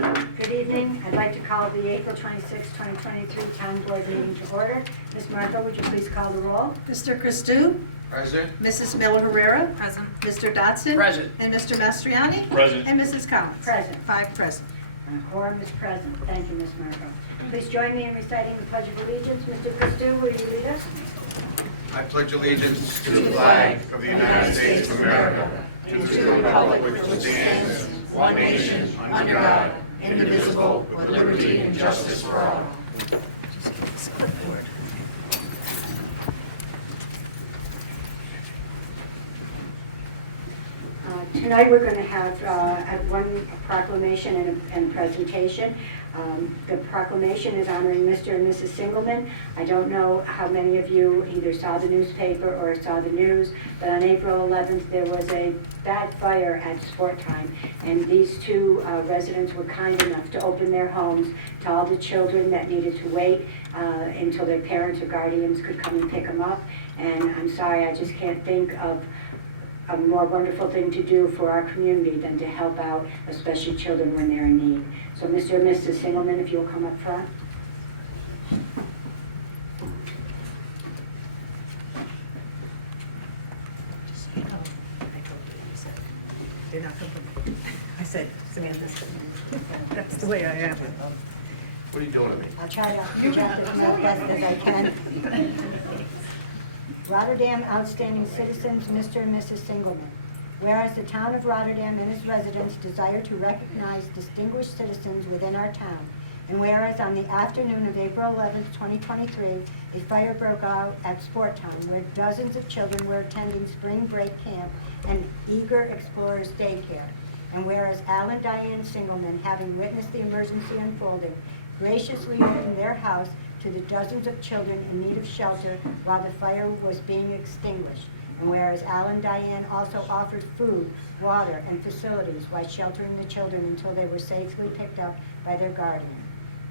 Good evening. I'd like to call the April 26, 2023 Town Board meeting to order. Ms. Marco, would you please call the roll? Mr. Christou? Present. Mrs. Miller Herrera? Present. Mr. Dotson? Present. And Mr. Mastriani? Present. And Mrs. Collins? Present. 5 present. Quorum is present. Thank you, Ms. Marco. Please join me in reciting the Pledge of Allegiance. Mr. Christou, will you lead us? I pledge allegiance to the flag of the United States of America, and to the republic which stands, one nation, under God, indivisible, with liberty and justice for all. Tonight we're going to have one proclamation and presentation. The proclamation is honoring Mr. and Mrs. Singleman. I don't know how many of you either saw the newspaper or saw the news, but on April 11th there was a bad fire at Sport Time, and these two residents were kind enough to open their homes to all the children that needed to wait until their parents or guardians could come and pick them up. And I'm sorry, I just can't think of a more wonderful thing to do for our community than to help out, especially children when they're in need. So Mr. and Mrs. Singleman, if you'll come up front. Did not come from me. I said Samantha's. That's the way I am. What are you doing to me? I'll try to project it as best as I can. Rotterdam Outstanding Citizens, Mr. and Mrs. Singleman. Whereas the town of Rotterdam and its residents desire to recognize distinguished citizens within our town, and whereas on the afternoon of April 11, 2023, a fire broke out at Sport Time where dozens of children were attending spring break camp and Eager Explorers daycare, and whereas Al and Diane Singleman, having witnessed the emergency unfolding, graciously opened their house to the dozens of children in need of shelter while the fire was being extinguished. And whereas Al and Diane also offered food, water, and facilities while sheltering the children until they were safely picked up by their guardian.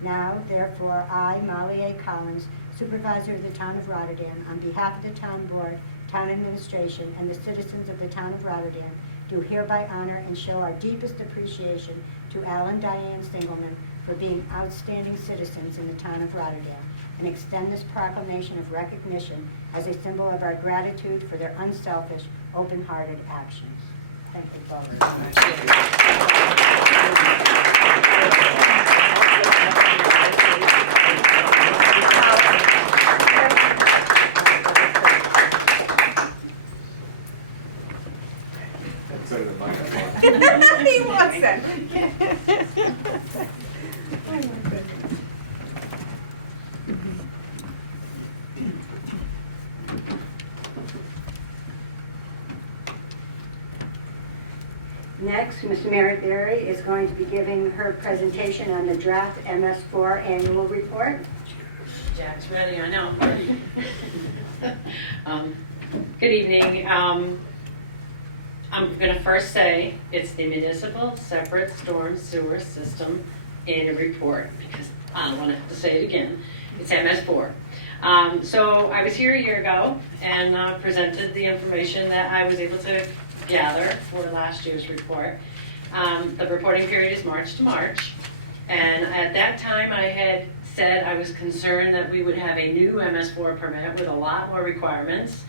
Now, therefore, I, Molly A. Collins, Supervisor of the Town of Rotterdam, on behalf of the Town Board, Town Administration, and the citizens of the Town of Rotterdam, do hereby honor and show our deepest appreciation to Al and Diane Singleman for being outstanding citizens in the Town of Rotterdam, and extend this proclamation of recognition as a symbol of our gratitude for their unselfish, open-hearted actions. Thank you both. He wants that. Oh my goodness. Next, Ms. Mary Berry is going to be giving her presentation on the draft MS4 annual report. Jack's ready, I know. Good evening. I'm going to first say it's the Municipal Separate Storm Sewer System Annual Report, because I don't want to have to say it again. It's MS4. So I was here a year ago and presented the information that I was able to gather for last year's report. The reporting period is March to March, and at that time I had said I was concerned that we would have a new MS4 permit with a lot more requirements.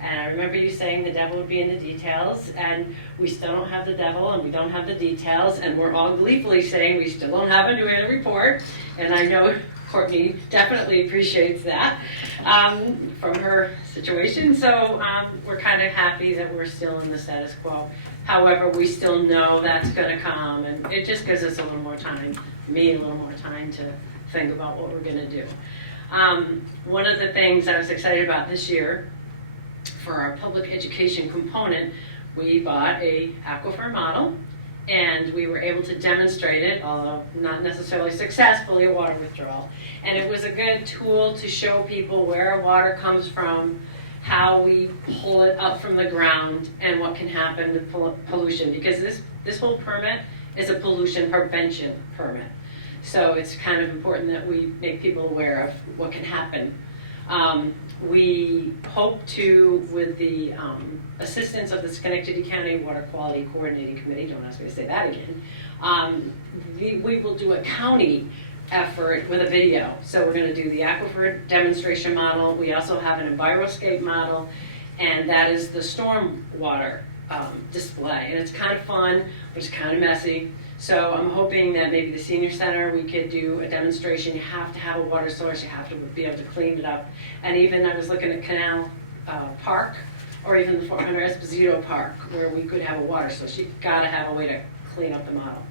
And I remember you saying the devil would be in the details, and we still don't have the devil and we don't have the details, and we're all gleefully saying we still don't have a new annual report. And I know Courtney definitely appreciates that from her situation. So we're kind of happy that we're still in the status quo. However, we still know that's going to come, and it just gives us a little more time, me a little more time to think about what we're going to do. One of the things I was excited about this year, for our public education component, we bought a aquifer model, and we were able to demonstrate it, although not necessarily successfully, a water withdrawal. And it was a good tool to show people where our water comes from, how we pull it up from the ground, and what can happen with pollution, because this whole permit is a pollution prevention permit. So it's kind of important that we make people aware of what can happen. We hope to, with the assistance of the Schenectady County Water Quality Coordinating Committee, don't ask me to say that again, we will do a county effort with a video. So we're going to do the aquifer demonstration model. We also have an enviroscape model, and that is the storm water display. And it's kind of fun, but it's kind of messy. So I'm hoping that maybe the senior center, we could do a demonstration. You have to have a water source. You have to be able to clean it up. And even I was looking at Canal Park, or even the 400 Esposito Park, where we could have a water source. You've got to have a way to clean up the model.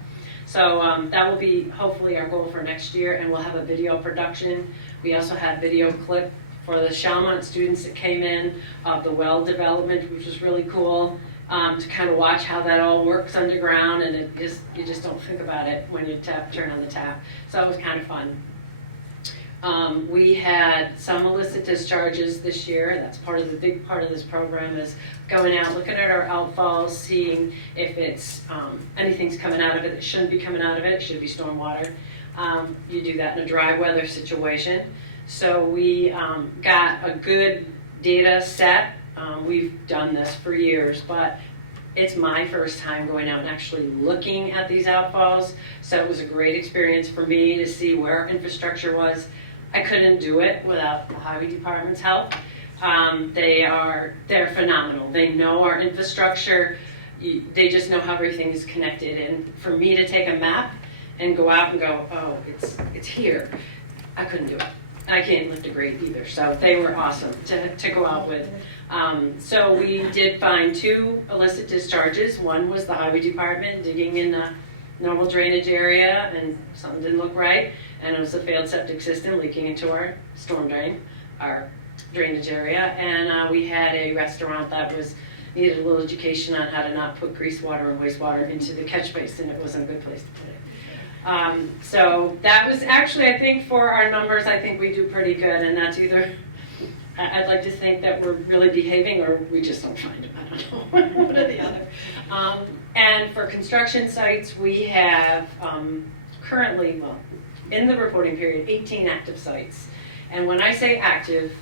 So that will be hopefully our goal for next year, and we'll have a video production. We also had video clip for the Chalmont students that came in of the well development, which was really cool. To kind of watch how that all works underground, and you just don't think about it when you turn on the tap. So it was kind of fun. We had some illicit discharges this year. That's the big part of this program is going out, looking at our outfalls, seeing if it's anything's coming out of it that shouldn't be coming out of it. It should be stormwater. You do that in a dry weather situation. So we got a good data set. We've done this for years, but it's my first time going out and actually looking at these outfalls. So it was a great experience for me to see where our infrastructure was. I couldn't do it without the highway department's help. They're phenomenal. They know our infrastructure. They just know how everything is connected. And for me to take a map and go out and go, oh, it's here, I couldn't do it. I can't lift a grate either. So they were awesome to go out with. So we did find 2 illicit discharges. One was the highway department digging in the normal drainage area, and something didn't look right, and it was a failed septic system leaking into our storm drain, our drainage area. And we had a restaurant that needed a little education on how to not put grease water and wastewater into the catch basin. It wasn't a good place to put it. So that was actually, I think, for our numbers, I think we do pretty good, and that's either, I'd like to think that we're really behaving or we just don't find them. I don't know, one or the other. And for construction sites, we have currently, in the reporting period, 18 active sites. And when I say active,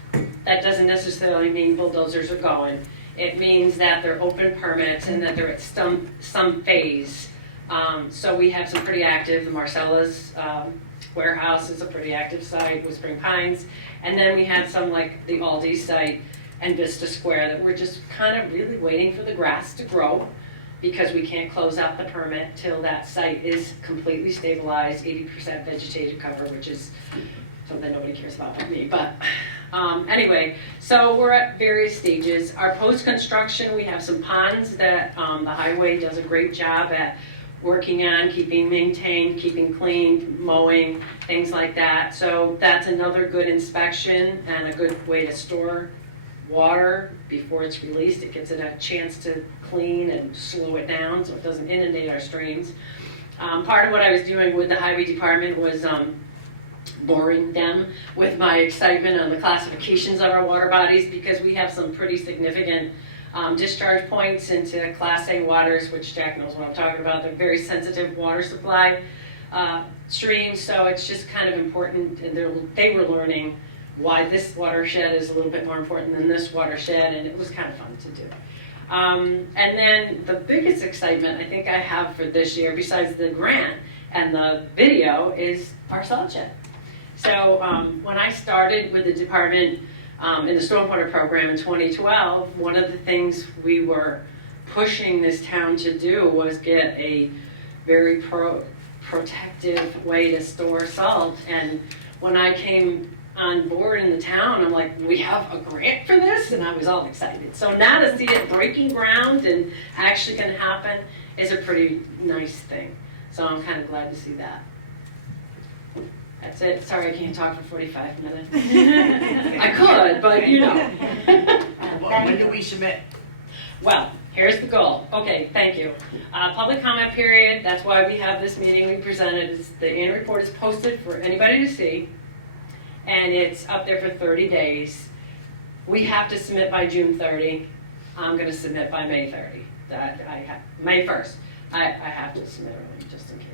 that doesn't necessarily mean bulldozers are going. It means that they're open permits and that they're at some phase. So we have some pretty active. The Marcella's warehouse is a pretty active site with Spring Pines. And then we had some like the Aldi site and Vista Square that we're just kind of really waiting for the grass to grow because we can't close out the permit till that site is completely stabilized, 80% vegetated cover, which is something nobody cares about but me. But anyway, so we're at various stages. Our post-construction, we have some ponds that the highway does a great job at working on, keeping maintained, keeping clean, mowing, things like that. So that's another good inspection and a good way to store water before it's released. It gives it a chance to clean and slow it down so it doesn't inundate our streams. Part of what I was doing with the highway department was boring them with my excitement on the classifications of our water bodies because we have some pretty significant discharge points into Class A waters, which Jack knows what I'm talking about. They're very sensitive water supply streams, so it's just kind of important, and they were learning why this watershed is a little bit more important than this watershed, and it was kind of fun to do. And then the biggest excitement I think I have for this year, besides the grant and the video, is our salt shed. So when I started with the department in the stormwater program in 2012, one of the things we were pushing this town to do was get a very protective way to store salt. And when I came on board in the town, I'm like, we have a grant for this? And I was all excited. So now to see it breaking ground and actually going to happen is a pretty nice thing. So I'm kind of glad to see that. That's it. Sorry, I can't talk for 45 minutes. I could, but you know. When do we submit? Well, here's the goal. Okay, thank you. Public comment period. That's why we have this meeting. We presented. The annual report is posted for anybody to see, and it's up there for 30 days. We have to submit by June 30. I'm going to submit by May 30. May 1st. I have to submit early, just in case.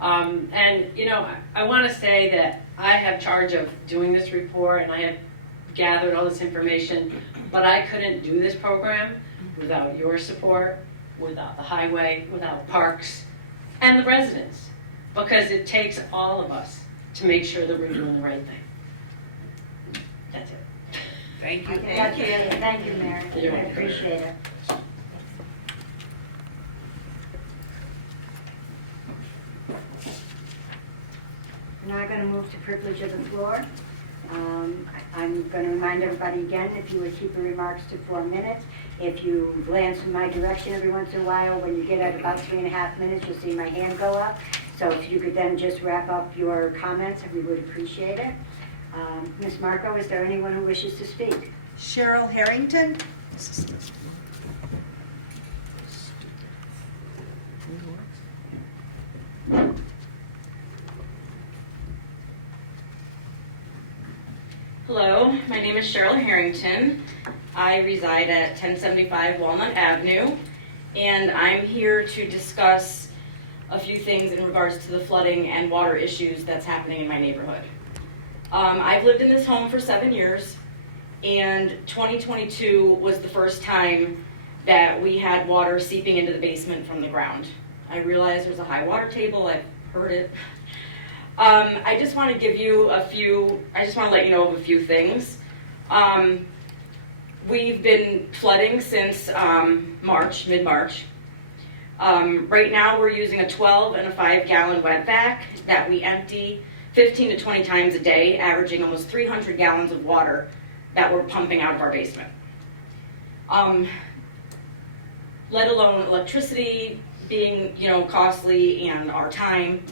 And, you know, I want to say that I have charge of doing this report, and I have gathered all this information, but I couldn't do this program without your support, without the highway, without parks, and the residents, because it takes all of us to make sure that we're doing the right thing. That's it. Thank you. Thank you, Mary. You're I welcome. appreciate it. We're now going to move to privilege of the floor. I'm going to remind everybody again, if you would keep your remarks to 4 minutes. If you glance in my direction every once in a while, when you get at about 3.5 minutes, you'll see my hand go up. So if you could then just wrap up your comments, we would appreciate it. Ms. Marco, is there anyone who wishes to speak? Cheryl Harrington. Hello, my name is Cheryl Harrington. I reside at 1075 Walnut Avenue, and I'm here to discuss a few things in regards to the flooding and water issues that's happening in my neighborhood. I've lived in this home for 7 years, and 2022 was the first time that we had water seeping into the basement from the ground. I realize there's a high water table, I've heard it. I just want to let you know of a few things. We've been flooding since mid-March. Right now we're using a 12 and a 5-gallon wet vac that we empty 15 to 20 times a day, averaging almost 300 gallons of water that we're pumping out of our basement. Let alone electricity being, costly, and our time.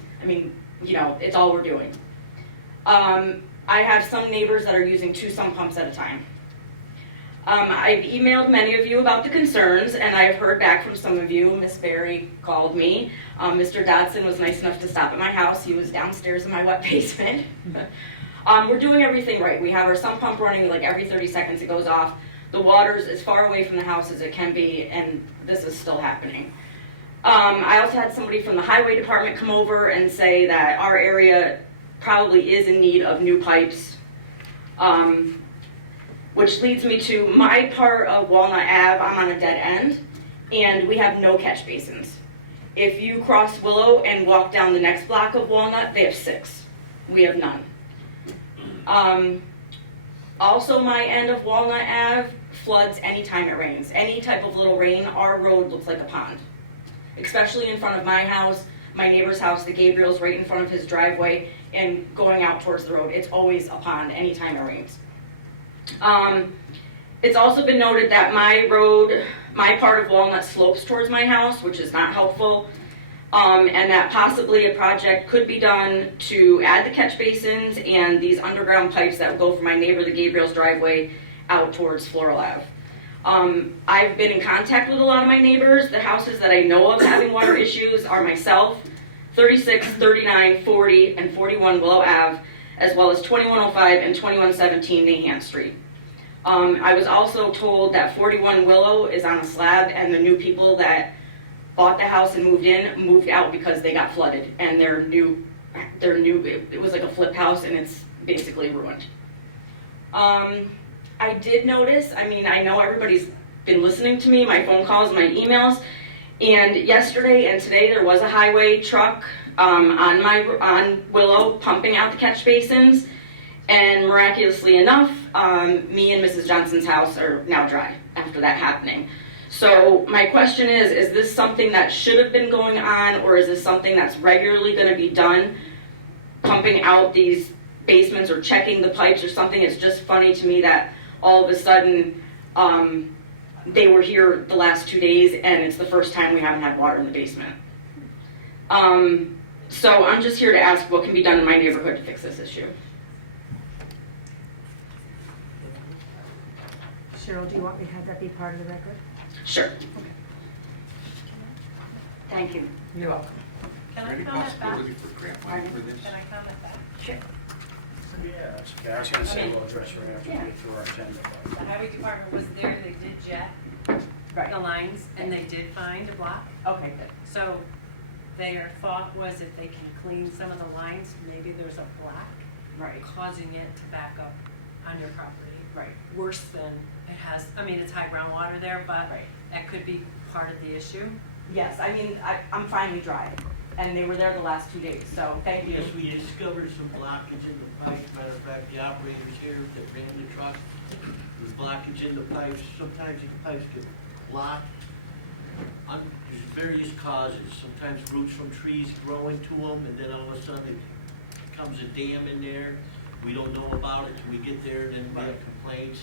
It's all we're doing. I have some neighbors that are using 2 sump pumps at a time. I've emailed many of you about the concerns, and I've heard back from some of you. Miss Berry called me. Mr. Dodson was nice enough to stop at my house. He was downstairs in my wet basement. We're doing everything right. We have our sump pump running like every 30 seconds it goes off. The water's as far away from the house as it can be, and this is still happening. I also had somebody from the highway department come over and say that our area probably is in need of new pipes, which leads me to my part of Walnut Ave. I'm on a dead end, and we have no catch basins. If you cross Willow and walk down the next block of Walnut, they have 6. We have none. Also, my end of Walnut Ave floods anytime it rains. Any type of little rain, our road looks like a pond. Especially in front of my house, my neighbor's house, the Gabriel's right in front of his driveway, and going out towards the road. It's always a pond anytime it rains. It's also been noted that my part of Walnut slopes towards my house, which is not helpful, and that possibly a project could be done to add the catch basins and these underground pipes that will go from my neighbor, the Gabriel's driveway, out towards Floral Ave. I've been in contact with a lot of my neighbors. The houses that I know of having water issues are myself, 36, 39, 40, and 41 Willow Ave, as well as 2105 and 2117 Nahan Street. I was also told that 41 Willow is on a slab, and the new people that bought the house and moved out because they got flooded, and it was like a flip house, and it's basically ruined. I did notice, I know everybody's been listening to me, my phone calls, my emails, and yesterday and today there was a highway truck on Willow pumping out the catch basins, and miraculously enough, me and Mrs. Johnson's house are now dry after that happening. So my question is this something that should have been going on, or is this something that's regularly going to be done, pumping out these basements or checking the pipes or something? It's just funny to me that all of a sudden they were here the last 2 days, and it's the first time we haven't had water in the basement. So I'm just here to ask what can be done in my neighborhood to fix this issue. Cheryl, do you want me to have that be part of the record? Sure. Thank you. You're welcome. Is there any possibility for grant money for this? Can I comment back? Sure. Yeah, that's okay. I was gonna say we'll address right after we get through our agenda. The highway department was there, they did jet the lines, and they did find a block. Okay, good. So their thought was if they can clean some of the lines, maybe there's a block Right. causing it to back up on your property. right, worse than it has, I mean, it's high groundwater there, but Right. that could be part of the issue. Yes, I mean, I'm finally dry, and they were there the last 2 days, so thank you. Yes, we discovered some blockage in the pipes. Matter of fact, the operators here that ran the truck, there's blockage in the pipes. Sometimes these pipes get blocked. There's various causes. Sometimes roots from trees grow into them, and then all of a sudden it becomes a dam in there. We don't know about it till we get there, and then we have complaints.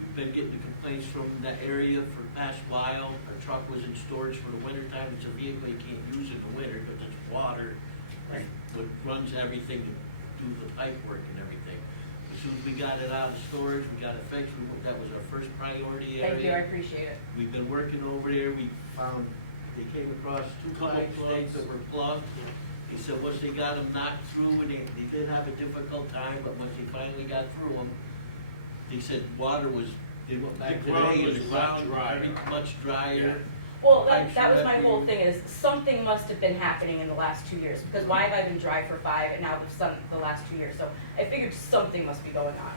We've been getting the complaints from that area for the past while. Our truck was in storage for the winter time. It's a vehicle you can't use in the winter because it's water. Right. What runs everything to do the pipe work and everything. As soon as we got it out of storage, we got it fixed. That was our first priority area. Thank you, I appreciate it. We've been working over there. We found, they came across two pipes that were plugged. He said once they got them knocked through, and they did have a difficult time, but once they finally got through them, they said water was, they went back The ground today, and was the much ground drier. very much drier. Well, Pipes that was were my empty. whole thing is, something must have been happening in the last 2 years, because why have I been dry for 5 and now the last 2 years? So I figured something must be going on.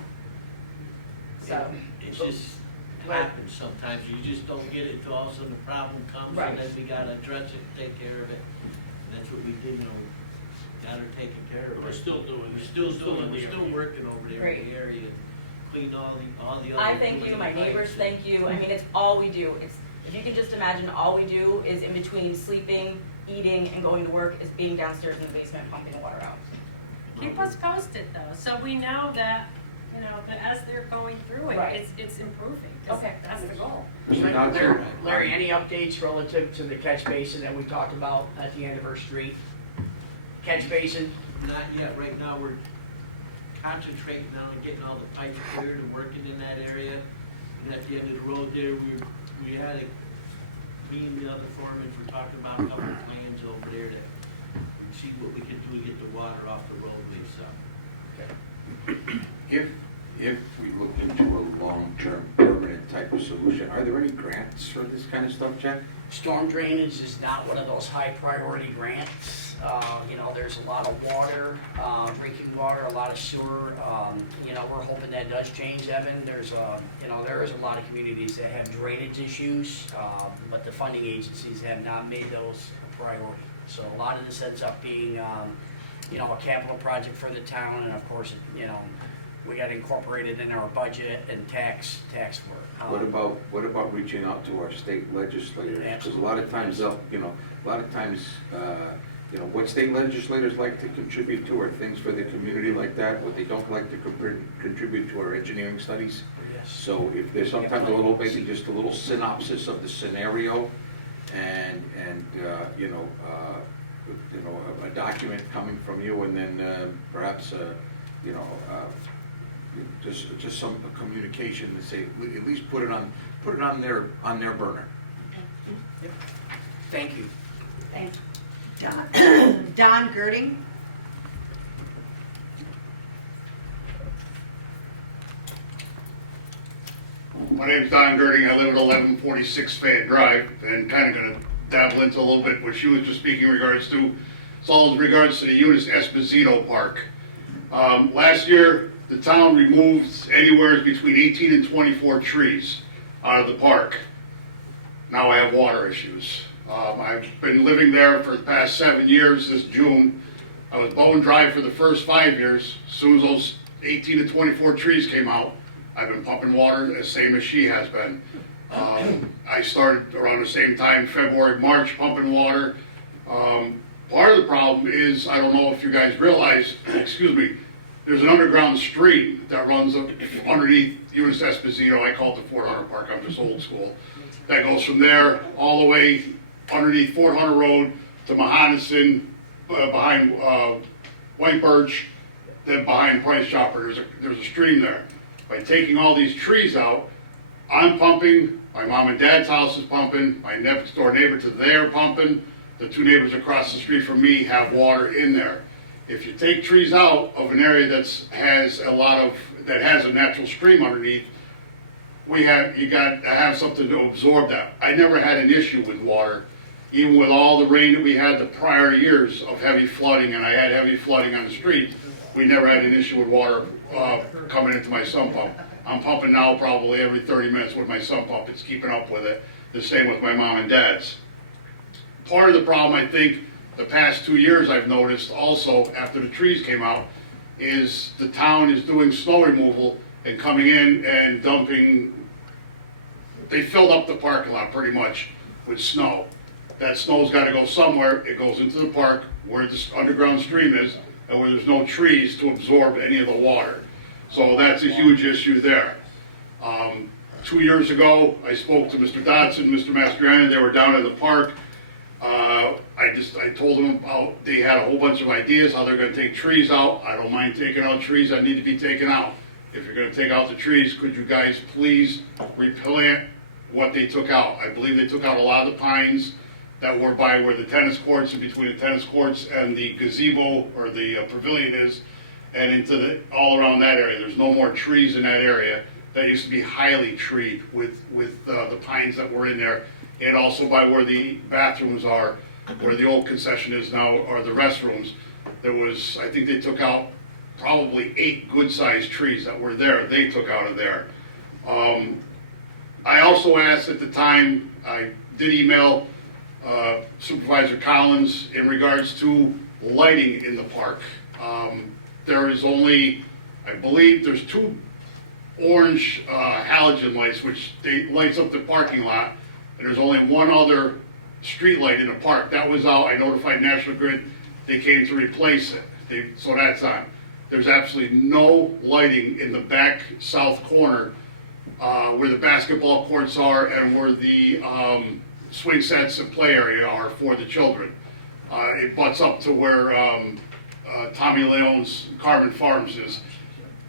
So, It just happens sometimes. You just don't get it until all of a sudden the problem comes, Right. and then we gotta address it, take care of it. And that's what we did, got her taken care of. We're still doing We're it. still We're still doing, in we're the still area. working over there in the area, clean all the other. I thank you, my pipes. neighbors thank you, I mean, it's all we do. It's, if you can just imagine, all we do is in between sleeping, eating, and going to work is being downstairs in the basement pumping water out. Keep us posted though, so we know that, that as they're going through it, Right. it's improving. 'Cause Okay. that's the goal. Larry, any updates relative to the catch basin that we talked about at the end of our street? Catch basin? Not yet, right now we're concentrating on getting all the pipes cleared and working in that area. And at the end of the road there, we had me and the other foremen were talking about a couple of plans over there to see what we could do to get the water off the roadway, so. If we look into a long-term permanent type of solution, are there any grants for this kind of stuff, Jack? Storm drainage is not one of those high priority grants. There's a lot of water, drinking water, a lot of sewer. We're hoping that does change, Evan. There is a lot of communities that have drainage issues, but the funding agencies have not made those a priority. So a lot of this ends up being, a capital project for the town, and of course, we got incorporated in our budget and tax work. What about reaching out to our state legislators? Because a lot of times what state legislators like to contribute to are things for the community like that. What they don't like to contribute to are engineering studies. Yes. So if there's sometimes a little, maybe just a little synopsis of the scenario and a document coming from you, and then perhaps just some communication to say, at least put it on their burner. Thank you. Thanks. Don Girding? My name's Don Girding. I live at 1146 Fayette Drive, and kind of going to dabble into a little bit what she was just speaking in regards to. It's all in regards to the Eunice Esposito Park. Last year, the town removed anywhere between 18 and 24 trees out of the park. Now I have water issues. I've been living there for the past 7 years. This June, I was bone dry for the first 5 years. As soon as those 18 to 24 trees came out, I've been pumping water the same as she has been. I started around the same time, February, March, pumping water. Part of the problem is, I don't know if you guys realize, excuse me, there's an underground stream that runs up underneath Eunice Esposito. I call it the Fort Hunter Park. I'm just old school. That goes from there all the way underneath Fort Hunter Road to Mahonison, behind White Birch, then behind Price Chopper. There's a stream there. By taking all these trees out, I'm pumping, my mom and dad's house is pumping, my next door neighbor to there pumping, the two neighbors across the street from me have water in there. If you take trees out of an area that has a natural stream underneath, you got to have something to absorb that. I never had an issue with water, even with all the rain that we had the prior years of heavy flooding, and I had heavy flooding on the street. We never had an issue with water coming into my sump pump. I'm pumping now probably every 30 minutes with my sump pump. It's keeping up with it. The same with my mom and dad's. Part of the problem, I think, the past 2 years I've noticed also after the trees came out, is the town is doing snow removal and coming in and dumping. They filled up the parking lot pretty much with snow. That snow's gotta go somewhere. It goes into the park where this underground stream is and where there's no trees to absorb any of the water. So that's a huge issue there. 2 years ago, I spoke to Mr. Dodson, Mr. Mastriani, they were down in the park. I told them about, they had a whole bunch of ideas, how they're gonna take trees out. I don't mind taking out trees that need to be taken out. If you're gonna take out the trees, could you guys please replant what they took out? I believe they took out a lot of the pines that were by where the tennis courts, and between the tennis courts and the gazebo or the pavilion is, and into all around that area. There's no more trees in that area. That used to be highly treed with the pines that were in there. And also by where the bathrooms are, where the old concession is now, are the restrooms. There was, I think they took out probably 8 good-sized trees that were there. They took out of there. I also asked at the time, I did email Supervisor Collins in regards to lighting in the park. There is only, I believe, there's 2 orange halogen lights, which they lights up the parking lot, and there's only 1 other street light in the park. That was out. I notified National Grid. They came to replace it. So that's on. There's absolutely no lighting in the back south corner where the basketball courts are and where the swing sets and play area are for the children. It butts up to where Tommy Leone's Carbon Farms is.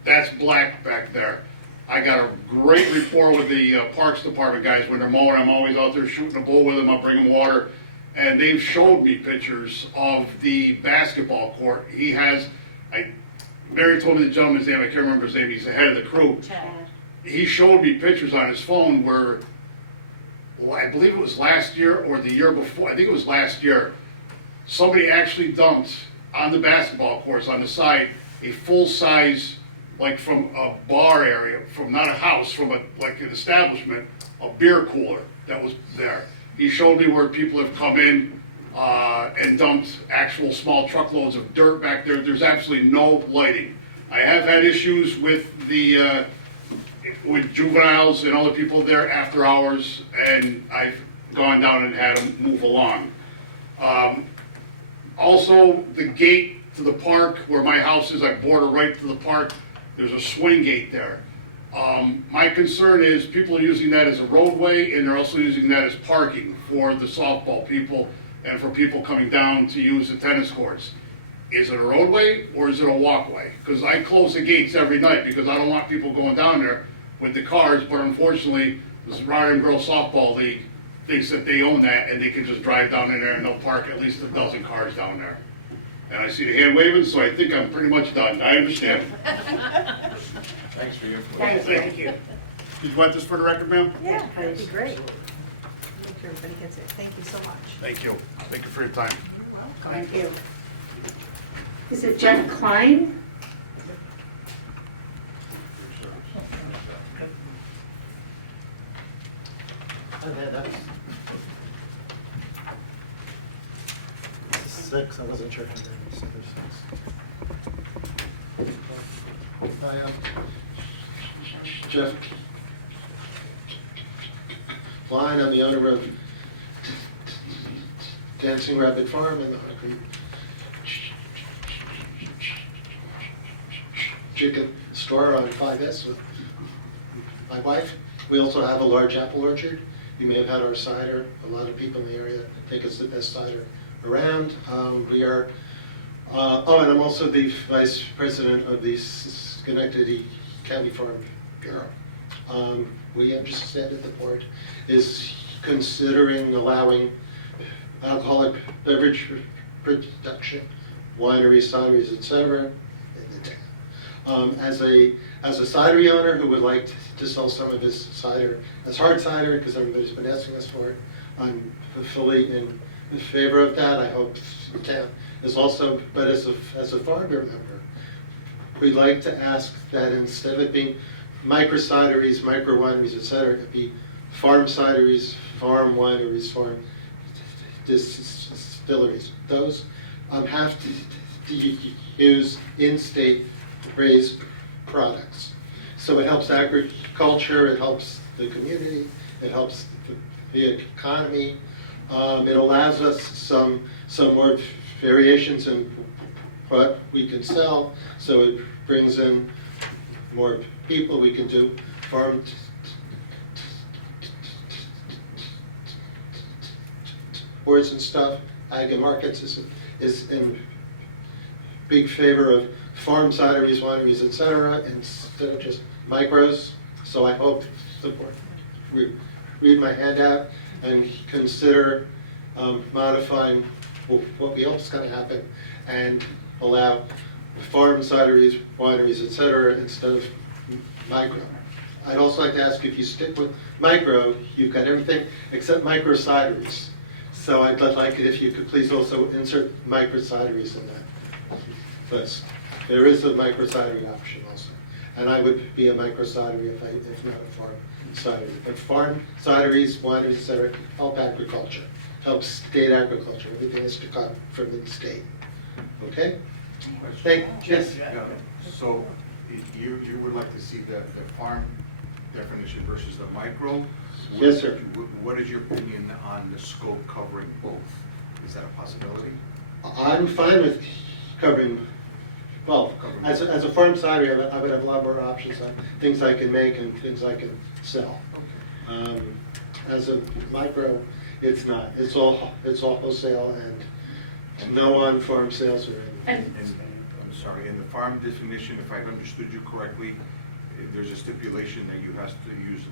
That's black back there. I got a great rapport with the Parks Department guys. When they're mowing, I'm always out there shooting a bull with them. I bring them water. And they've showed me pictures of the basketball court. He has, Mary told me the gentleman's name, I can't remember his name, he's the head of the crew. Chad. He showed me pictures on his phone where, well, I believe it was last year or the year before, I think it was last year, somebody actually dumped on the basketball courts on the side a full-size, like from a bar area, from not a house, from like an establishment, a beer cooler that was there. He showed me where people have come in and dumped actual small truckloads of dirt back there. There's absolutely no lighting. I have had issues with with juveniles and other people there after hours, and I've gone down and had them move along. Also, the gate to the park where my house is, I border right to the park. There's a swing gate there. My concern is people are using that as a roadway, and they're also using that as parking for the softball people and for people coming down to use the tennis courts. Is it a roadway or is it a walkway? Because I close the gates every night because I don't want people going down there with the cars, but unfortunately, this Rotterdam Girls Softball League thinks that they own that and they can just drive down in there and they'll park at least 12 cars down there. And I see the hand waving, so I think I'm pretty much done. I understand. Thanks for your. Thank you. Did you want this for the record, ma'am? Yeah, that'd be great. Make sure everybody gets it. Thank you so much. Thank you. Thank you for your time. Thank you. Is it Jeff Klein? That's 6. I wasn't sure if it was 6 or 6. Hi, Jeff Klein. I'm the owner of Dancing Rabbit Farm and the Hungry Chicken Store on 5S with my wife. We also have a large apple orchard. You may have had our cider. A lot of people in the area think it's the best cider around. We are, and I'm also the vice president of the Schenectady County Farm Bureau. We understand that the board is considering allowing alcoholic beverage production, wineries, cideries, etc. in the town. As a cidery owner who would like to sell some of his cider as hard cider, because everybody's been asking us for it, I'm fully in favor of that. I hope the town is also, but as a farm bureau member, we'd like to ask that instead of it being micro cideries, micro wineries, etc. It could be farm cideries, farm wineries, farm distilleries. Those have to use in-state raised products. So it helps agriculture, it helps the community, it helps the economy. It allows us some more variations in what we can sell, so it brings in more people. We can do farm tours and stuff. Ag and Markets is in big favor of farm cideries, wineries, etc., instead of just micros. So I hope the board read my handout and consider modifying what we hope is going to happen and allow farm cideries, wineries, etc., instead of micro. I'd also like to ask, if you stick with micro, you've got everything except micro cideries. So I'd like it if you could please also insert micro cideries in that list. There is a micro cidery option also. And I would be a micro cidery if not a farm cidery. But farm cideries, wineries, etc., help agriculture, help state agriculture. Everything is to come from the state. Okay? Yes. Yeah, so you would like to see the farm definition versus the micro? Yes, sir. What is your opinion on the scope covering both? Is that a possibility? I'm fine with covering both. As a farm cidery, I would have a lot more options on things I can make and things I can sell. As a micro, it's not. It's all wholesale and no on-farm sales are in. And I'm sorry, in the farm definition, if I've understood you correctly, there's a stipulation that you have to use,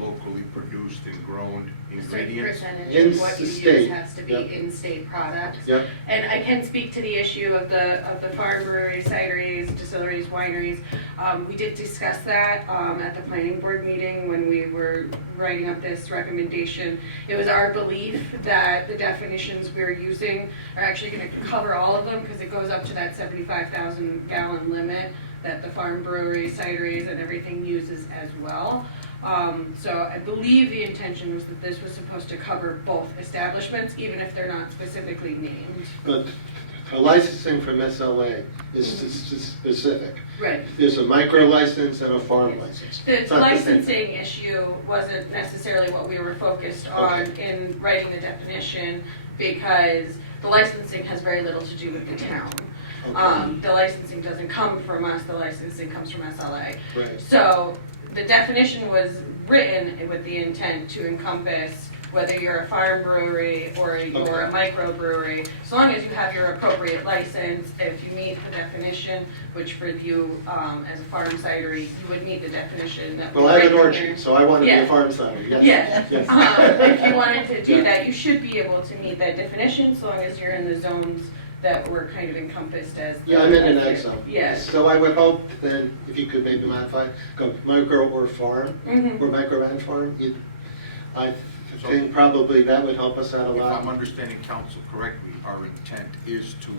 locally produced and grown ingredients. Certain percentage In of what you state. use has to be Yep. in-state products. Yep. And I can speak to the issue of the farm breweries, cideries, distilleries, wineries. We did discuss that at the planning board meeting when we were writing up this recommendation. It was our belief that the definitions we're using are actually going to cover all of them, because it goes up to that 75,000 gallon limit that the farm breweries, cideries, and everything uses as well. So I believe the intention was that this was supposed to cover both establishments, even if they're not specifically named. But the licensing from SLA is specific. Right. There's a micro license and a farm license. The It's not the same licensing thing. issue wasn't necessarily what we were focused on in writing the definition, because the licensing has very little to do with the town. Okay. The licensing doesn't come from us, the licensing comes from SLA. Right. So the definition was written with the intent to encompass whether you're a farm brewery or you're a microbrewery, as long as you have your appropriate license. If you meet the definition, which for you as a farm cidery, you would meet the definition that. Well, I have an written here. orchard, so I want to be Yeah. a farm cidery, yes. Yeah. If you wanted to do Yeah. that, you should be able to meet that definition, so long as you're in the zones that were kind of encompassed as. Yeah, I'm in an ag zone. Yes. So I would hope then, if you could maybe modify, go micro or farm, Mhm. or micro and farm. I think probably that would help us out a If lot. I'm understanding council correctly, our intent is to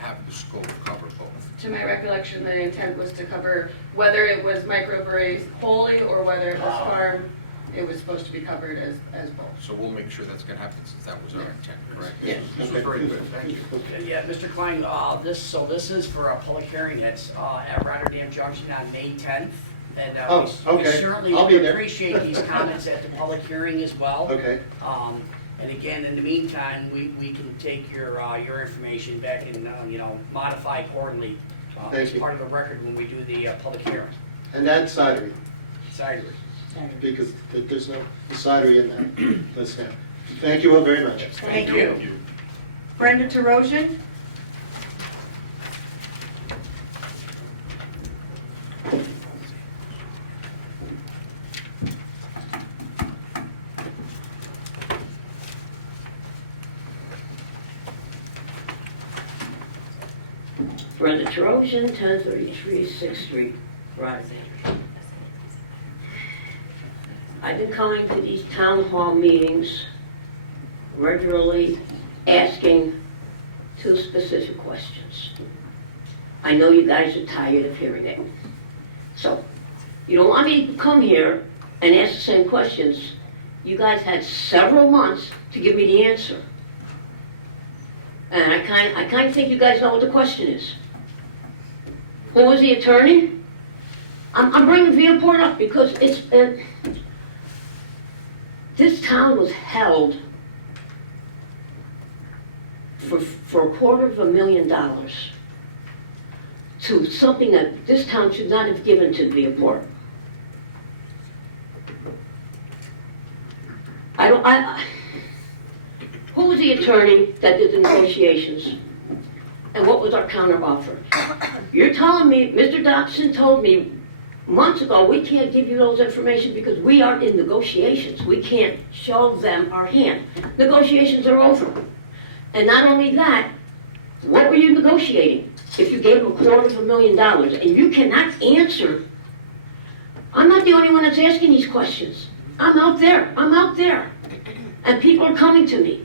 have the scope cover both. To my recollection, the intent was to cover whether it was microbreweries wholly or whether it was farm, it was supposed to be covered as both. So we'll make sure that's gonna happen, since that was our intent, correct? Yes. This was very good, thank you. Yeah, Mr. Klein, this is for a public hearing that's at Rotterdam Junction on May 10th. And we okay. certainly I'll be there. appreciate these comments at the public hearing as well. Okay. And again, in the meantime, we can take your information back and, modify accordingly Thank as you. part of the record when we do the public hearing. And that's cidery, Sorry. because there's no cidery in that list now. Thank you all very much. Thank you. Brenda Terosian? Brenda Terosian, 1033 6th Street, Rotterdam. I've been coming to these town hall meetings regularly, asking two specific questions. I know you guys are tired of hearing it. So, You don't want me to come here and ask the same questions. You guys had several months to give me the answer. And I kind of think you guys know what the question is. Who was the attorney? I'm bringing Viewport up because this town was held for $250,000 to something that this town should not have given to Viewport. Who was the attorney that did the negotiations? And what was our counteroffer? You're telling me, Mr. Dobson told me months ago, we can't give you those information because we are in negotiations. We can't show them our hand. Negotiations are over. And not only that, what were you negotiating? If you gave them $250,000 and you cannot answer, I'm not the only one that's asking these questions. I'm out there. And people are coming to me.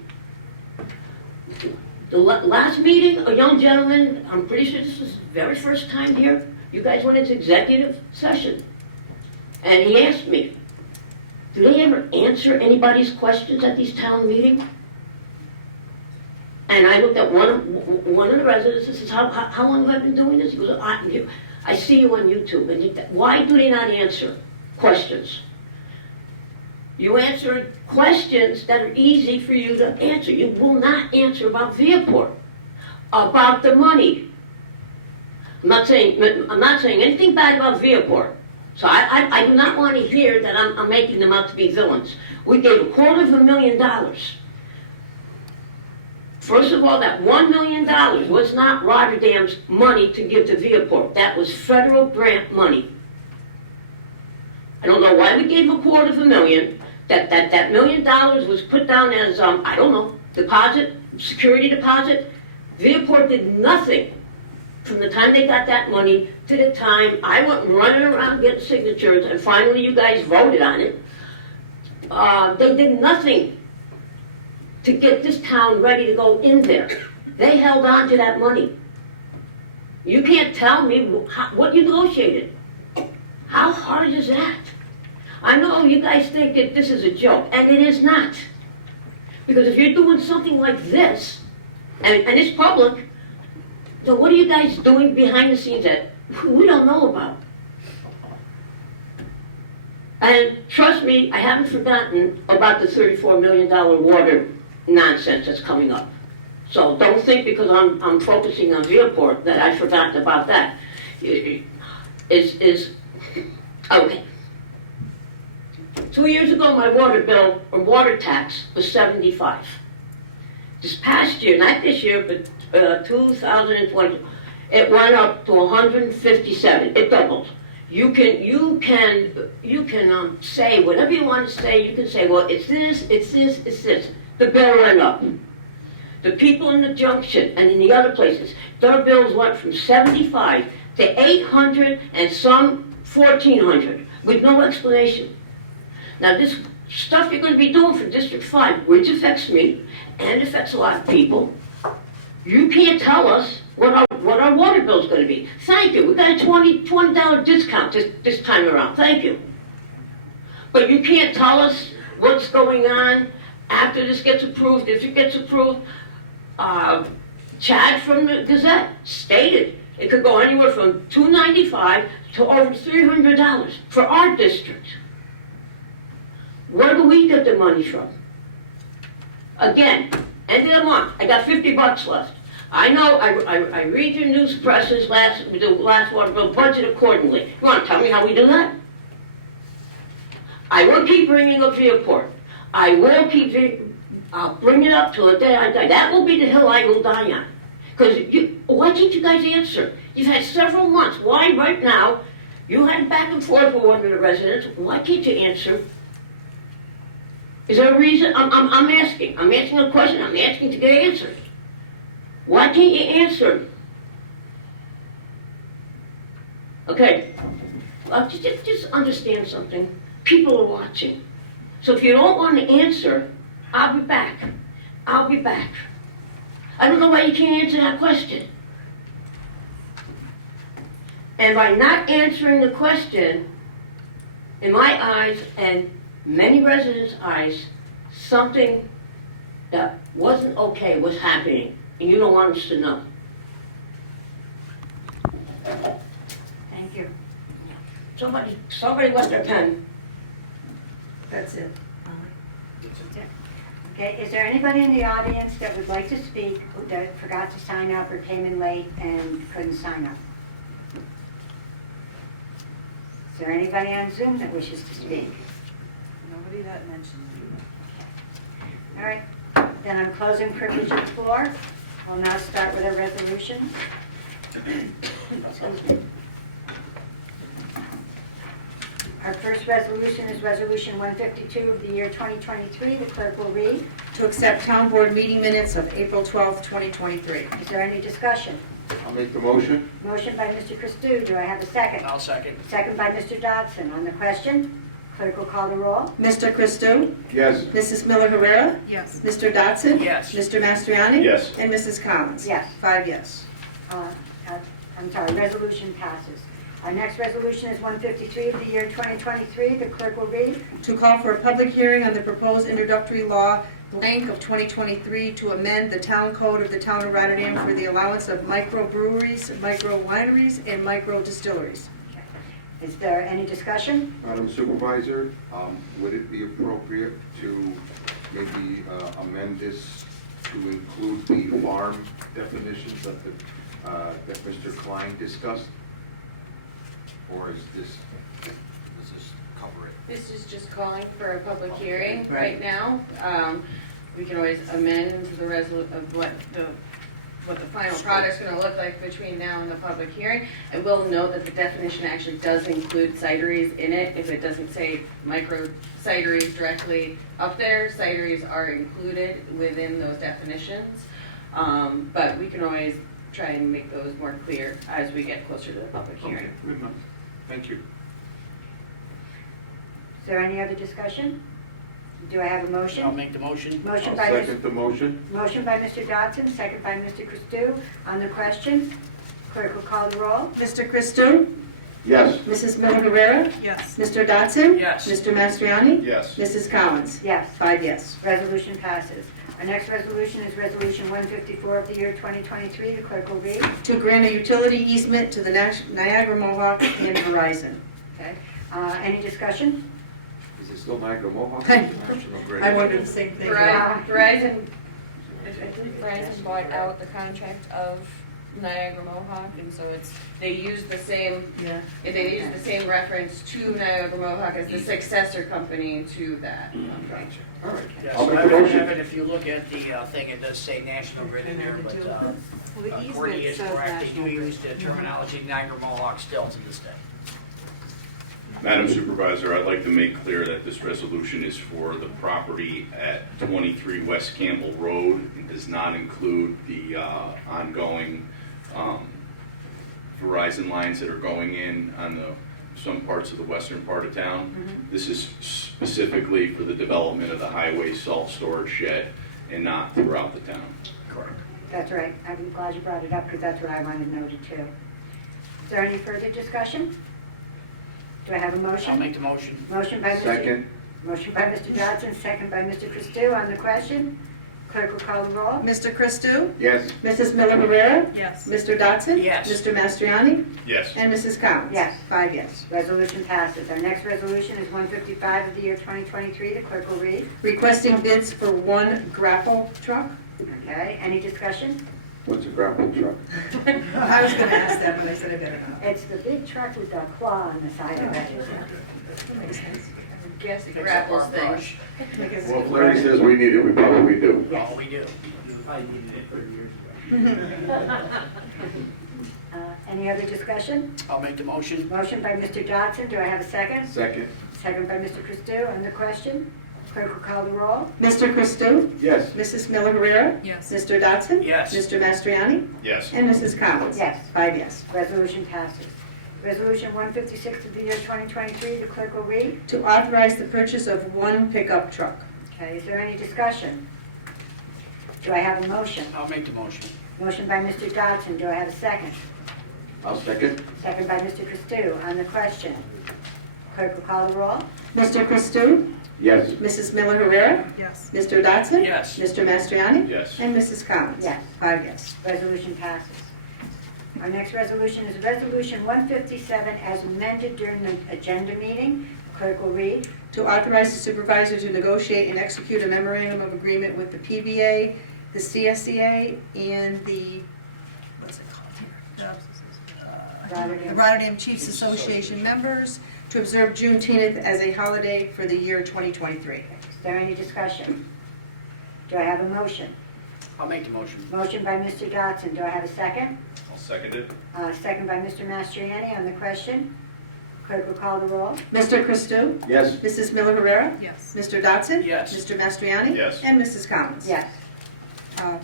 The last meeting, a young gentleman, I'm pretty sure this was the very first time here, you guys went into executive session. And he asked me, do they ever answer anybody's questions at these town meetings? And I looked at one of the residents and says, how long have I been doing this? He goes, I see you on YouTube. And why do they not answer questions? You answer questions that are easy for you to answer. You will not answer about Viewport, about the money. I'm not saying anything bad about Viewport. So I do not want to hear that I'm making them out to be villains. We gave $250,000. First of all, that $1 million was not Rotterdam's money to give to Viewport. That was federal grant money. I don't know why we gave $250,000. That $1 million was put down as, I don't know, deposit, security deposit. Viewport did nothing from the time they got that money to the time I went running around getting signatures and finally you guys voted on it. They did nothing to get this town ready to go in there. They held on to that money. You can't tell me what you negotiated. How hard is that? I know you guys think that this is a joke, and it is not. Because if you're doing something like this, and it's public, then what are you guys doing behind the scenes that we don't know about? And trust me, I haven't forgotten about the $34 million water nonsense that's coming up. So don't think because I'm focusing on Viewport that I've forgotten about that. Okay. 2 years ago, my water bill or water tax was $75. This past year, not this year, but 2020, it went up to $157. It doubled. You can say whatever you want to say. You can say, well, it's this. The bill went up. The people in the junction and in the other places, their bills went from 75 to 800 and some 1,400 with no explanation. Now this stuff you're going to be doing for District 5, which affects me and affects a lot of people, you can't tell us what our water bill is going to be. Thank you. We got a $20 discount this time around. Thank you. But you can't tell us what's going on after this gets approved. If it gets approved, Chad from the Gazette stated it could go anywhere from $295 to over $300 for our district. Where do we get the money from? Again, end of the month, I got $50 left. I know I read your news presses the last water bill, budget accordingly. You want to tell me how we do that? I will keep bringing up Viewport. I will I'll bring it up till the day I die. That will be the hill I will die on. Because why can't you guys answer? You've had several months. Why right now? You had back and forth with one of the residents. Why can't you answer? Is there a reason? I'm asking. I'm asking a question. I'm asking to get answered. Why can't you answer? Okay. Just understand something. People are watching. So if you don't want to answer, I'll be back. I'll be back. I don't know why you can't answer that question. And by not answering the question, in my eyes and many residents' eyes, something that wasn't okay was happening, and you don't want us to know. Thank you. Somebody left their pen. That's it. Okay, is there anybody in the audience that would like to speak that forgot to sign up or came in late and couldn't sign up? Is there anybody on Zoom that wishes to speak? Nobody that mentioned All right, then I'm closing privilege of the floor. We'll now start with a resolution. Excuse me. Our first resolution is Resolution 152 of the year 2023. The clerk will read. to accept town board meeting minutes of April 12th, 2023. Is there any discussion? I'll make the motion. Motion by Mr. Christou. Do I have a second? I'll second. Second by Mr. Dodson. On the question, clerk will call the roll. Mr. Christou? Yes. Mrs. Miller Herrera? Yes. Mr. Dotson? Yes. Mr. Mastriani? Yes. And Mrs. Collins? Yes. 5 yes. I'm sorry, resolution passes. Our next resolution is 153 of the year 2023. The clerk will read. To call for a public hearing on the proposed introductory law blank of 2023 to amend the town code of the town of Rotterdam for the allowance of microbreweries, micro wineries, and micro distilleries. Is there any discussion? Madam Supervisor, would it be appropriate to maybe amend this to include the farm definitions that Mr. Klein discussed? Or is this, does this cover it? This is just calling for a public hearing Right. right now. We can always amend the of what the final product's gonna look like between now and the public hearing. I will note that the definition actually does include cideries in it. If it doesn't say micro cideries directly up there, cideries are included within those definitions. But we can always try and make those more clear as we get closer to the public hearing. Okay, good enough. Thank you. Is there any other discussion? Do I have a I'll motion? make the motion. Motion I'll by second the motion. Motion by Mr. Dodson, second by Mr. Christou. On the question, clerk will call the roll. Mr. Christou? Yes. Mrs. Miller Herrera? Yes. Mr. Dotson? Yes. Mr. Mastriani? Yes. Mrs. Collins? Yes, 5 yes. resolution passes. Our next resolution is Resolution 154 of the year 2023. The clerk will read. To grant a utility easement to the Niagara Mohawk and Verizon. Okay. Any discussion? Is it still Niagara Mohawk? I- National Grid? I wondered the same thing. Verizon, I think Verizon bought out the contract of Niagara Mohawk, and so they use the same, Yeah. they use the same reference to Niagara Mohawk as the successor company to that. All right. Yes, I'll make the motion. Evan, if you look at the thing, it does say National Grid in there, but Courtney is correct. They do use the terminology Niagara Mohawk still to this day. Madam Supervisor, I'd like to make clear that this resolution is for the property at 23 West Campbell Road. It does not include the ongoing Verizon lines that are going in on some parts of the western part of town. This is specifically for the development of the highway salt storage shed and not throughout the town. Correct. That's right. I'm glad you brought it up because that's what I wanted noted too. Is there any further discussion? Do I have a motion? I'll make the motion. Motion by Mr. Second. Motion by Mr. Dodson, second by Mr. Christou. On the question, clerk will call the roll. Mr. Christou? Yes. Mrs. Miller Herrera? Yes. Mr. Dotson? Yes. Mr. Mastriani? Yes. And Mrs. Collins? Yes. 5 yes. Resolution passes. Our next resolution is 155 of the year 2023. The clerk will read. Requesting bids for 1 grapple truck. Okay, any discussion? What's a grapple truck? I was gonna ask that, but I said I better not. It's the big truck with the claw on the side of it. That makes sense. Yes, it Fix up grapples our things. brush. Well, if Larry says we need it, we probably do. Yes. Oh, we do. I needed it 30 years ago. Any other discussion? I'll make the motion. Motion by Mr. Dodson. Do I have a second? Second. Second by Mr. Christou. On the question, clerk will call the roll. Mr. Christou? Yes. Mrs. Miller Herrera? Yes. Mr. Dotson? Yes. Mr. Mastriani? Yes. And Mrs. Collins? Yes. 5 yes. Resolution passes. Resolution 156 of the year 2023. The clerk will read. To authorize the purchase of 1 pickup truck. Okay, is there any discussion? Do I have a motion? I'll make the motion. Motion by Mr. Dodson. Do I have a second? I'll second. Second by Mr. Christou. On the question, Clerk will call the roll. Mr. Christou? Yes. Mrs. Miller Herrera? Yes. Mr. Dotson? Yes. Mr. Mastriani? Yes. And Mrs. Collins? Yes. 5 yes. Resolution passes. Our next resolution is Resolution 157 as amended during the agenda meeting. Clerk will read. To authorize the supervisor to negotiate and execute a memorandum of agreement with the PBA, the CSEA, and the, what's it called here? The Rotterdam Chiefs Association members to observe Juneteenth as a holiday for the year 2023. Is there any discussion? Do I have a motion? I'll make the motion. Motion by Mr. Dodson. Do I have a second? I'll second it. Second by Mr. Mastriani on the question. Clerk will call the roll. Mr. Christou? Yes. Mrs. Miller Herrera? Yes. Mr. Dotson? Yes. Mr. Mastriani? Yes. And Mrs. Collins? Yes.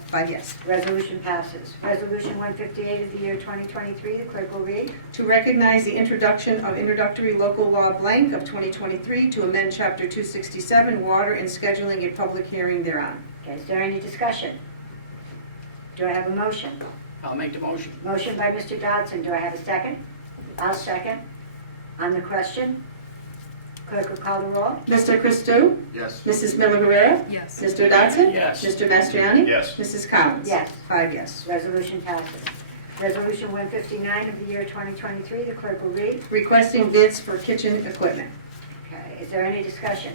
5 yes. Resolution passes. Resolution 158 of the year 2023. The clerk will read. To recognize the introduction of introductory local law blank of 2023 to amend Chapter 267, water, and scheduling a public hearing thereon. Okay, is there any discussion? Do I have a motion? I'll make the motion. Motion by Mr. Dodson. Do I have a second? I'll second. On the question, clerk will call the roll. Mr. Christou? Yes. Mrs. Miller Herrera? Yes. Mr. Dodson? Yes. Mr. Mastriani? Yes. Mrs. Collins? Yes. 5 yes. Resolution passes. Resolution 159 of the year 2023. The clerk will read. Requesting bids for kitchen equipment. Okay, is there any discussion?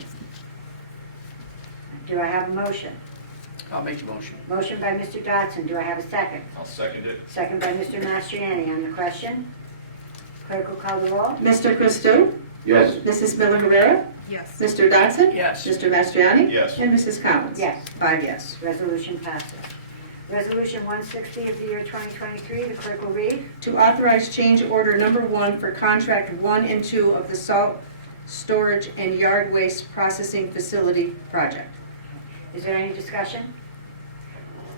Do I have a motion? I'll make the motion. Motion by Mr. Dodson. Do I have a second? I'll second it. Second by Mr. Mastriani. On the question, clerk will call the roll. Mr. Christou? Yes. Mrs. Miller Herrera? Yes. Mr. Dodson? Yes. Mr. Mastriani? Yes. And Mrs. Collins? Yes. 5 yes. Resolution passes. Resolution 160 of the year 2023. The clerk will read. To authorize change order number 1 for contract 1 and 2 of the salt storage and yard waste processing facility project. Is there any discussion?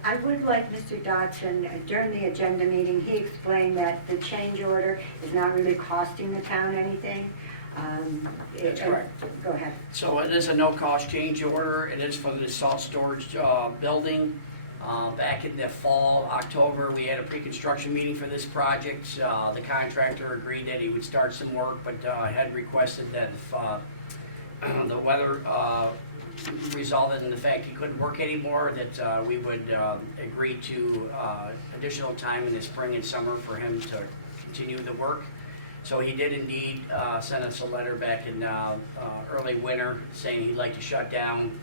I would like Mr. Dodson, during the agenda meeting, he explained that the change order is not really costing the town anything. That's correct. Go ahead. So it is a no-cost change order. It is for the salt storage building. Back in the fall, October, we had a pre-construction meeting for this project. The contractor agreed that he would start some work, but had requested that if the weather resulted in the fact he couldn't work anymore, that we would agree to additional time in the spring and summer for him to continue the work. So he did indeed send us a letter back in early winter saying he'd like to shut down.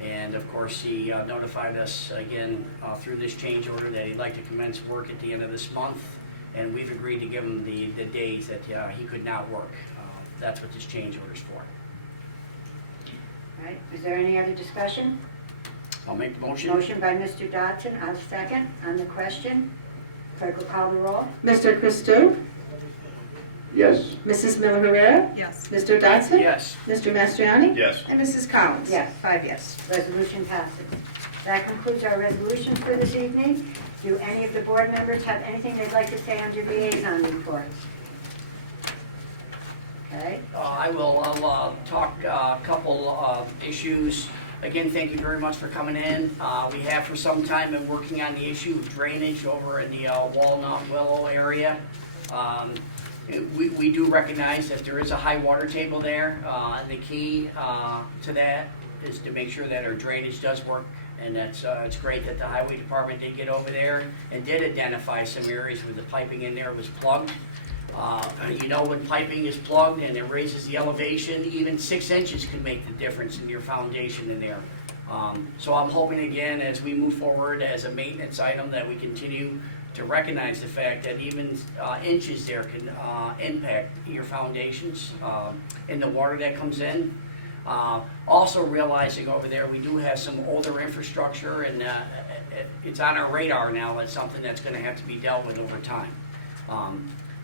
And of course, he notified us again through this change order that he'd like to commence work at the end of this month. And we've agreed to give him the days that he could not work. That's what this change order is for. All right, is there any other discussion? I'll make the motion. Motion by Mr. Dodson, I'll second. On the question, clerk will call the roll. Mr. Christou? Yes. Mrs. Miller Herrera? Yes. Mr. Dodson? Yes. Mr. Mastriani? Yes. And Mrs. Collins? Yes. 5 yes. Resolution passes. That concludes our resolutions for this evening. Do any of the board members have anything they'd like to say under liaison reports? Okay. I'll talk a couple of issues. Again, thank you very much for coming in. We have for some time been working on the issue of drainage over in the Walnut Willow area. We do recognize that there is a high water table there, and the key to that is to make sure that our drainage does work. And it's great that the highway department did get over there and did identify some areas where the piping in there was plugged. You know, when piping is plugged and it raises the elevation, even 6 inches can make the difference in your foundation in there. So I'm hoping again, as we move forward as a maintenance item, that we continue to recognize the fact that even inches there can impact your foundations and the water that comes in. Also realizing over there we do have some older infrastructure, and it's on our radar now. It's something that's going to have to be dealt with over time.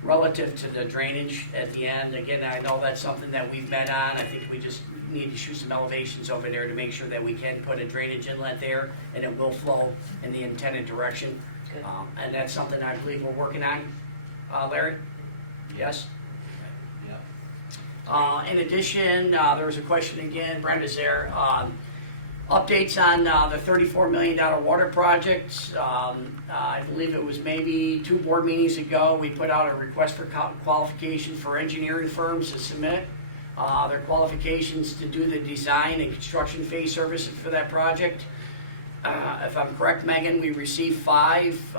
Relative to the drainage at the end, again, I know that's something that we've met on. I think we just need to shoot some elevations over there to make sure that we can put a drainage inlet there and it will flow in the intended direction. And that's something I believe we're working on. Larry? Yes? In addition, there was a question again, Brenda's there. Updates on the $34 million water project. I believe it was maybe 2 board meetings ago, we put out a request for qualification for engineering firms to submit. their qualifications to do the design and construction phase services for that project. If I'm correct, Megan, we received 5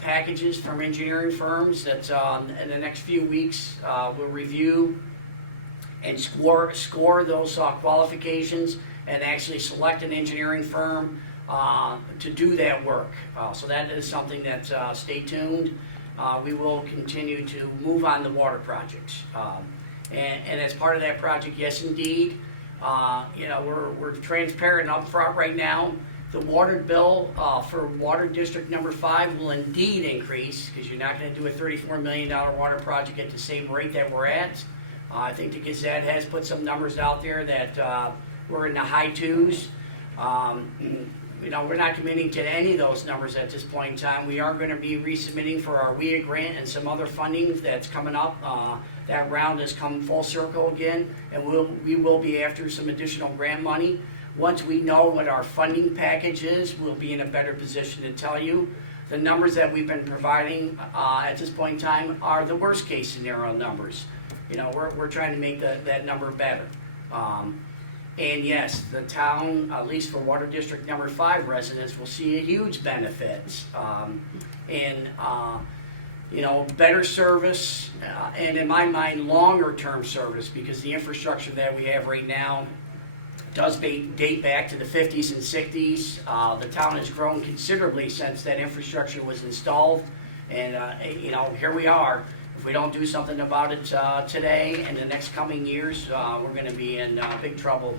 packages from engineering firms that in the next few weeks will review and score those qualifications and actually select an engineering firm to do that work. So that is something that, stay tuned. We will continue to move on the water projects. And as part of that project, yes, indeed, we're transparent and upfront right now. The water bill for water district number 5 will indeed increase, because you're not going to do a $34 million water project at the same rate that we're at. I think the Gazette has put some numbers out there that we're in the high 2s. We're not committing to any of those numbers at this point in time. We are going to be resubmitting for our WIA grant and some other funding that's coming up. That round has come full circle again, and we will be after some additional grant money. Once we know what our funding package is, we'll be in a better position to tell you. The numbers that we've been providing at this point in time are the worst case scenario numbers. We're trying to make that number better. And yes, the town, at least for water district number 5 residents, will see a huge benefit. Better service, and in my mind, longer term service, because the infrastructure that we have right now does date back to the 50s and 60s. The town has grown considerably since that infrastructure was installed. And, here we are. If we don't do something about it today and the next coming years, we're going to be in big trouble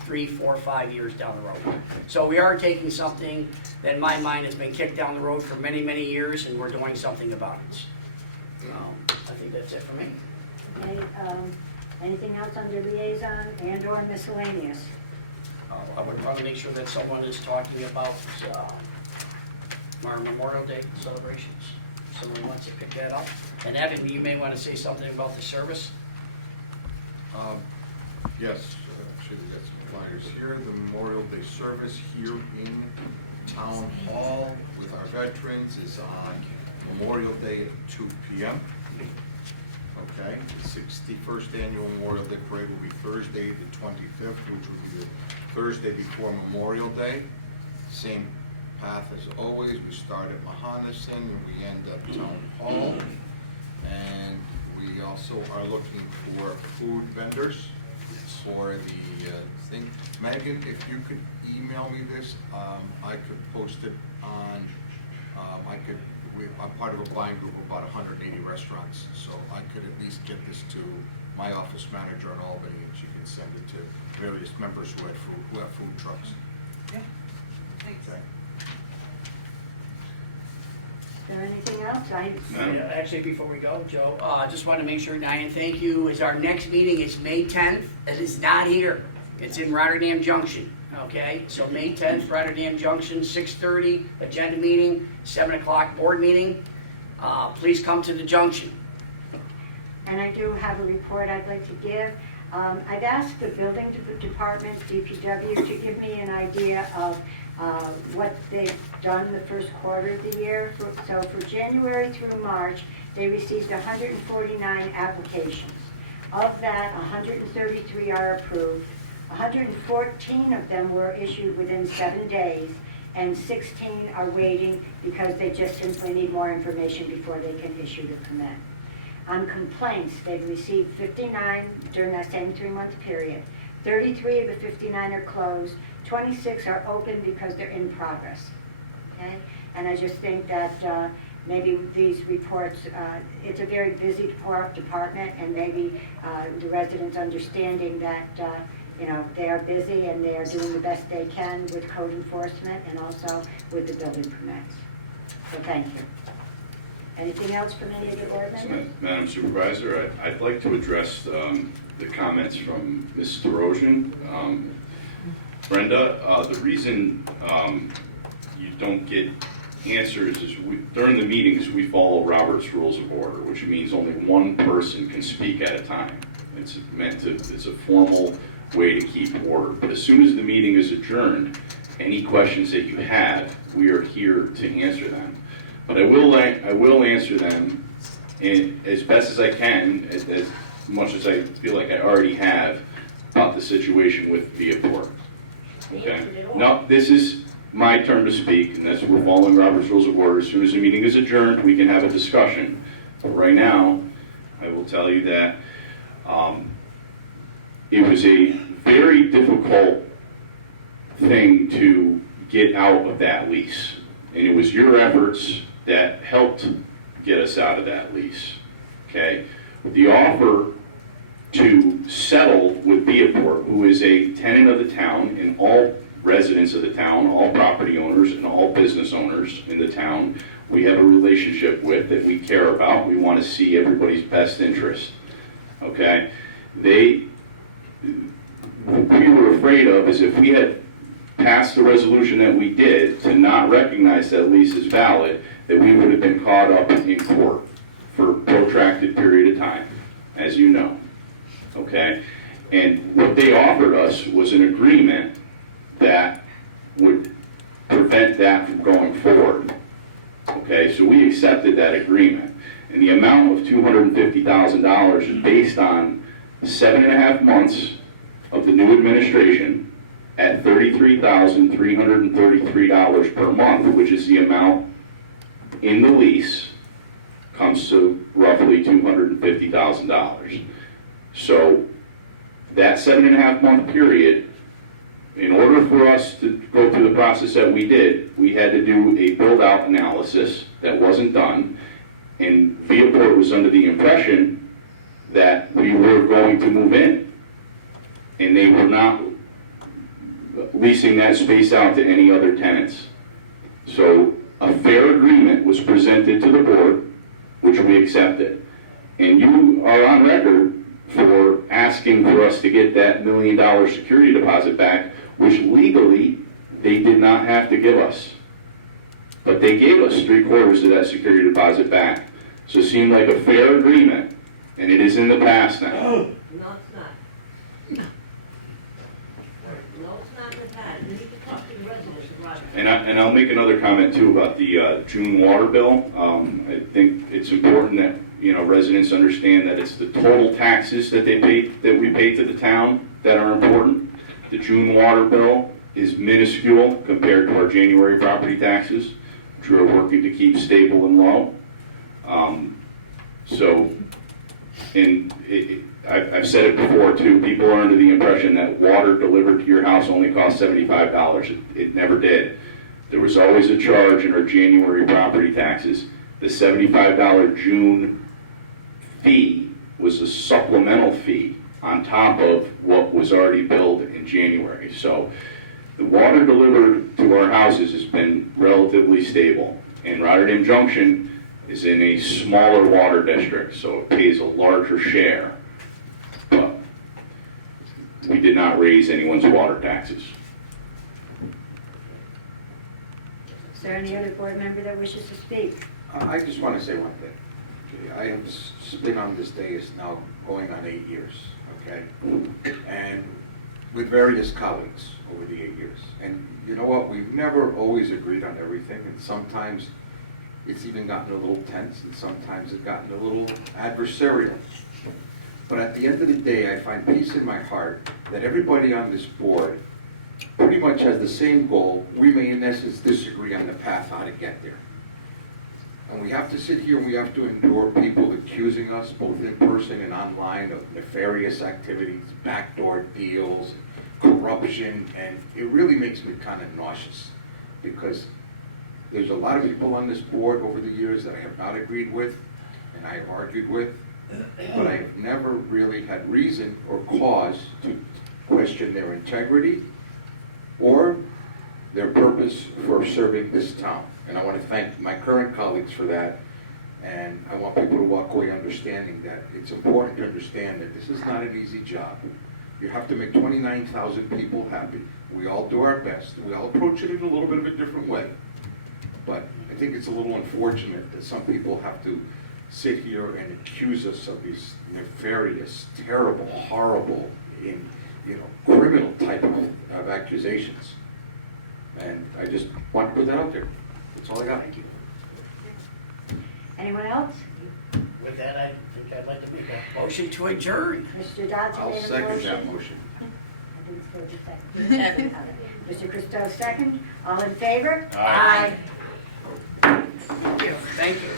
3, 4, 5 years down the road. So we are taking something that in my mind has been kicked down the road for many, many years, and we're doing something about it. I think that's it for me. Okay, anything else under liaison and or miscellaneous? I would want to make sure that someone is talking about our Memorial Day celebrations. Someone wants to pick that up. And Evan, you may want to say something about the service. Yes, actually we got some flyers here. The Memorial Day service here in Town Hall with our veterans is on Memorial Day at 2 p.m. Okay, the 61st Annual Memorial Day Parade will be Thursday the 25th, which will be the Thursday before Memorial Day. Same path as always. We start at Mahonison and we end up Town Hall. And we also are looking for food vendors for the thing. Megan, if you could email me this, I could post it on, I'm part of a buying group of about 180 restaurants, so I could at least get this to my office manager in Albany, and she can send it to various members who have food trucks. Yeah, thanks. Okay. Is there anything else? Actually, before we go, Joe, just want to make sure, Diane, thank you, is our next meeting is May 10th. It is not here. It's in Rotterdam Junction, okay? So May 10th, Rotterdam Junction, 6:30, agenda meeting, 7 o'clock board meeting. Please come to the junction. And I do have a report I'd like to give. I've asked the building department, DPW, to give me an idea of what they've done the first quarter of the year. So for January through March, they received 149 applications. Of that, 133 are approved. 114 of them were issued within 7 days, and 16 are waiting because they just simply need more information before they can issue the permit. On complaints, they've received 59 during that same 3-month period. 33 of the 59 are closed. 26 are open because they're in progress. Okay? And I just think that maybe these reports, it's a very busy department, and maybe the residents understanding that they are busy and they are doing the best they can with code enforcement and also with the building permits. So thank you. Anything else from any of the board members? Madam Supervisor, I'd like to address the comments from Ms. Derosian. Brenda, the reason you don't get answers is during the meetings we follow Robert's Rules of Order, which means only one person can speak at a time. It's a formal way to keep order. But as soon as the meeting is adjourned, any questions that you have, we are here to answer them. But I will answer them as best as I can, much as I feel like I already have, about the situation with Viaport. Okay? No, this is my turn to speak, and that's, we're following Robert's Rules of Order. As soon as the meeting is adjourned, we can have a discussion. But right now, I will tell you that it was a very difficult thing to get out of that lease. And it was your efforts that helped get us out of that lease. Okay? The offer to settle with Viaport, who is a tenant of the town, and all residents of the town, all property owners, and all business owners in the town, we have a relationship with that we care about. We want to see everybody's best interest. Okay? What we were afraid of is if we had passed the resolution that we did to not recognize that lease as valid, that we would have been caught up in court for a protracted period of time, as you know. Okay? And what they offered us was an agreement that would prevent that from going forward. Okay? So we accepted that agreement. And the amount of $250,000 is based on 7.5 months of the new administration at $33,333 per month, which is the amount in the lease, comes to roughly $250,000. So that 7.5 month period, in order for us to go through the process that we did, we had to do a build-out analysis that wasn't done, and Viaport was under the impression that we were going to move in, and they were not leasing that space out to any other tenants. So a fair agreement was presented to the board, which we accepted. And you are on record for asking for us to get that $1 million security deposit back, which legally they did not have to give us. But they gave us 3/4 of that security deposit back. So it seemed like a fair agreement, and it is in the past now. No, it's not. No, it's not in the past. You need to talk to the residents of Rotterdam. And I'll make another comment too about the June water bill. I think it's important that residents understand that it's the total taxes that we pay to the town that are important. The June water bill is minuscule compared to our January property taxes, which we're working to keep stable and low. I've said it before too, people are under the impression that water delivered to your house only costs $75. It never did. There was always a charge in our January property taxes. The $75 June fee was a supplemental fee on top of what was already billed in January. So the water delivered to our houses has been relatively stable. And Rotterdam Junction is in a smaller water district, so it pays a larger share. But we did not raise anyone's water taxes. Is there any other board member that wishes to speak? I just want to say one thing. Okay, I have been on this dais now going on 8 years, okay? And with various colleagues over the 8 years. And you know what? We've never always agreed on everything, and sometimes it's even gotten a little tense, and sometimes it's gotten a little adversarial. But at the end of the day, I find peace in my heart that everybody on this board pretty much has the same goal. We may in essence disagree on the path how to get there. And we have to sit here and we have to endure people accusing us, both in person and online, of nefarious activities, backdoor deals, corruption, and it really makes me kind of nauseous, because there's a lot of people on this board over the years that I have not agreed with, and I have argued with, but I have never really had reason or cause to question their integrity or their purpose for serving this town. And I want to thank my current colleagues for that. And I want people to walk away understanding that it's important to understand that this is not an easy job. You have to make 29,000 people happy. We all do our best. We all approach it in a little bit of a different way. But I think it's a little unfortunate that some people have to sit here and accuse us of these nefarious, terrible, horrible, criminal type of accusations. And I just want to put that out there. That's all I got. Anyone else? with that, I think I'd like to make a motion to adjourn. Mr. Dodson I'll made a second motion. that motion. I didn't say the second. Mr. Christo, second. All in favor? Aye. Aye. Thank you.